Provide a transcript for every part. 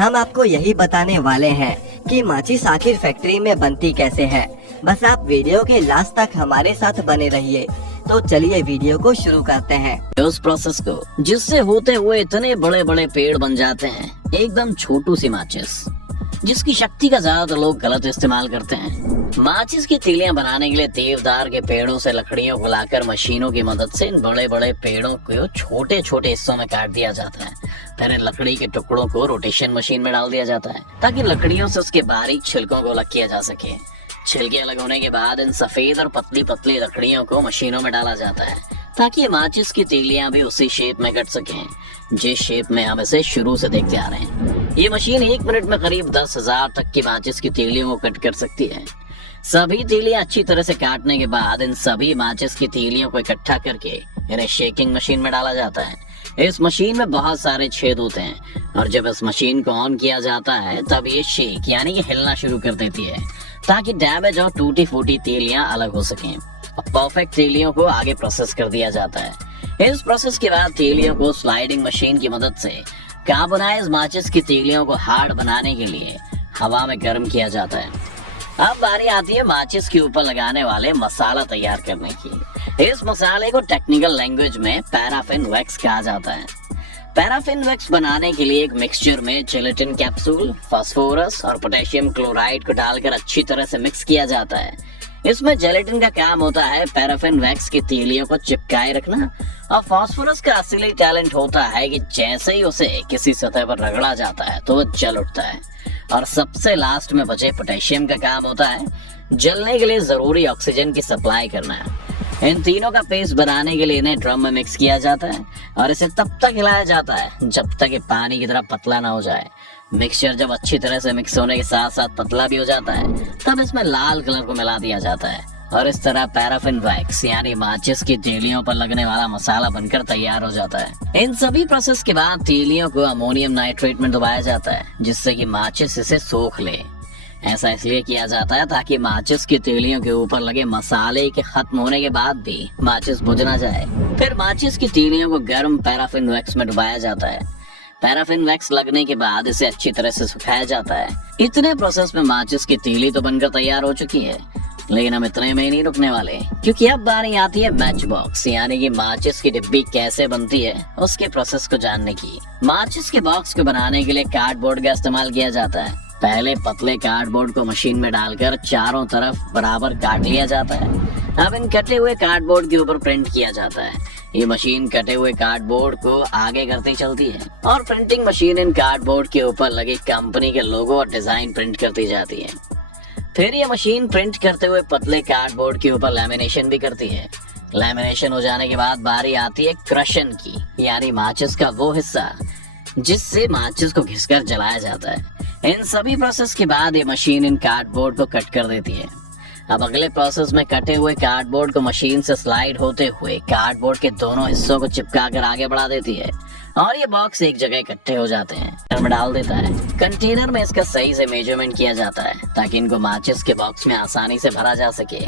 हम आपको यही बताने वाले हैं कि माचिस आखिर फैक्ट्री में बनती कैसे है। बस आप वीडियो के लास्ट तक हमारे साथ बने रहिए। तो चलिए वीडियो को शुरू करते हैं। उस प्रोसेस को जिससे होते हुए इतने बड़े बड़े पेड़ बन जाते हैं, एकदम छोटू सी माचिस, जिसकी शक्ति का ज्यादातर लोग गलत इस्तेमाल करते हैं। माचिस की तीलियां बनाने के लिए देवदार के पेड़ों से लकड़ियों को लाकर मशीनों की मदद से इन बड़े बड़े पेड़ों को छोटे छोटे हिस्सों में काट दिया जाता है। फिर इन लकड़ी के टुकड़ों को रोटेशन मशीन में डाल दिया जाता है ताकि लकड़ियों से उसके बारीक छिलकों को अलग किया जा सके। छिलके अलग होने के बाद इन सफेद और पतली पतली लकड़ियों को मशीनों में डाला जाता है ताकि माचिस की तीलियां भी उसी शेप में कट सकें जिस शेप में हम इसे शुरू से देखते आ रहे हैं। ये मशीन 1 मिनट में करीब 10,000 तक की माचिस की तीलियों को कट कर सकती है। सभी तीलियां अच्छी तरह से काटने के बाद इन सभी माचिस की तीलियों को इकट्ठा करके इन्हें शेकिंग मशीन में डाला जाता है। इस मशीन में बहुत सारे छेद होते हैं और जब इस मशीन को ऑन किया जाता है तब ये शेक यानी कि हिलना शुरू कर देती है ताकि डैमेज और टूटी फूटी तीलियां अलग हो सकें। परफेक्ट तीलियों को आगे प्रोसेस कर दिया जाता है। इस प्रोसेस के बाद तीलियों को स्लाइडिंग मशीन की मदद से कार्बोनाइज माचिस की तीलियों को हार्ड बनाने के लिए हवा में गर्म किया जाता है। अब बारी आती है माचिस के ऊपर लगाने वाले मसाला तैयार करने की। इस मसाले को टेक्निकल लैंग्वेज में पैराफिन वैक्स कहा जाता है। पैराफिन वैक्स बनाने के लिए एक मिक्सचर में जेलेटिन कैप्सूल, फास्फोरस और पोटेशियम क्लोराइड को डालकर अच्छी तरह से मिक्स किया जाता है। इसमें जेलेटिन का काम होता है पैराफिन वैक्स की तीलियों को चिपकाए रखना और फास्फोरस का असली टैलेंट होता है कि जैसे ही उसे किसी सतह पर रगड़ा जाता है तो वह जल उठता है। और सबसे लास्ट में बचे पोटेशियम का काम होता है जलने के लिए जरूरी ऑक्सीजन की सप्लाई करना है। इन तीनों का पेस्ट बनाने के लिए इन्हें ड्रम में मिक्स किया जाता है और इसे तब तक हिलाया जाता है जब तक ये पानी की तरह पतला ना हो जाए। मिक्सचर जब अच्छी तरह से मिक्स होने के साथ साथ पतला भी हो जाता है तब इसमें लाल कलर को मिला दिया जाता है और इस तरह पैराफिन वैक्स यानी माचिस की तीलियों पर लगने वाला मसाला बनकर तैयार हो जाता है। इन सभी प्रोसेस के बाद तीलियों को अमोनियम नाइट्रेट में डुबाया जाता है जिससे कि माचिस इसे सोख ले। ऐसा इसलिए किया जाता है ताकि माचिस की तीलियों के ऊपर लगे मसाले के खत्म होने के बाद भी माचिस बुझ ना जाए। फिर माचिस की तीलियों को गर्म पैराफिन वैक्स में डुबाया जाता है। पैराफिन वैक्स लगने के बाद इसे अच्छी तरह से सुखाया जाता है। इतने प्रोसेस में माचिस की तीली तो बनकर तैयार हो चुकी है, लेकिन हम इतने में ही नहीं रुकने वाले क्योंकि अब बारी आती है मैच बॉक्स यानी कि माचिस की डिब्बी कैसे बनती है उसके प्रोसेस को जानने की। माचिस के बॉक्स को बनाने के लिए कार्डबोर्ड का इस्तेमाल किया जाता है। पहले पतले कार्डबोर्ड को मशीन में डालकर चारों तरफ बराबर काट लिया जाता है। अब इन कटे हुए कार्डबोर्ड के ऊपर प्रिंट किया जाता है। ये मशीन कटे हुए कार्डबोर्ड को आगे करती चलती है और प्रिंटिंग मशीन इन कार्डबोर्ड के ऊपर लगे कंपनी के लोगो और डिजाइन प्रिंट करती जाती है। फिर ये मशीन प्रिंट करते हुए पतले कार्डबोर्ड के ऊपर लैमिनेशन भी करती है। लैमिनेशन हो जाने के बाद बारी आती है क्रशन की यानी माचिस का वो हिस्सा जिससे माचिस को घिसकर जलाया जाता है। इन सभी प्रोसेस के बाद ये मशीन इन कार्डबोर्ड को कट कर देती है। अब अगले प्रोसेस में कटे हुए कार्डबोर्ड को मशीन से स्लाइड होते हुए कार्डबोर्ड के दोनों हिस्सों को चिपका कर आगे बढ़ा देती है और ये बॉक्स एक जगह इकट्ठे हो जाते हैं। कंटेनर में डाल देता है। कंटेनर में इसका सही से मेजरमेंट किया जाता है ताकि इनको माचिस के बॉक्स में आसानी से भरा जा सके।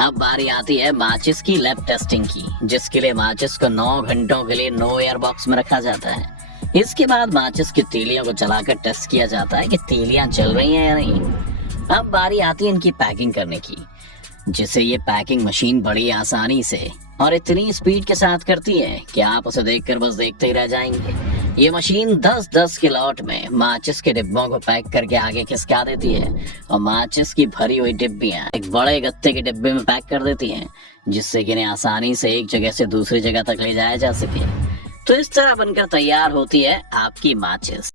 अब बारी आती है माचिस की लैब टेस्टिंग की, जिसके लिए माचिस को 9 घंटों के लिए नो एयर बॉक्स में रखा जाता है। इसके बाद माचिस की तीलियों को जलाकर टेस्ट किया जाता है कि तीलियां जल रही हैं या नहीं। अब बारी आती है इनकी पैकिंग करने की, जिसे ये पैकिंग मशीन बड़ी आसानी से और इतनी स्पीड के साथ करती है कि आप उसे देखकर बस देखते ही रह जाएंगे। ये मशीन 10-10 के लॉट में माचिस के डिब्बों को पैक करके आगे खिसका देती है और माचिस की भरी हुई डिब्बियां एक बड़े गत्ते के डिब्बे में पैक कर देती हैं जिससे कि इन्हें आसानी से एक जगह से दूसरी जगह तक ले जाया जा सके। तो इस तरह बनकर तैयार होती है आपकी माचिस।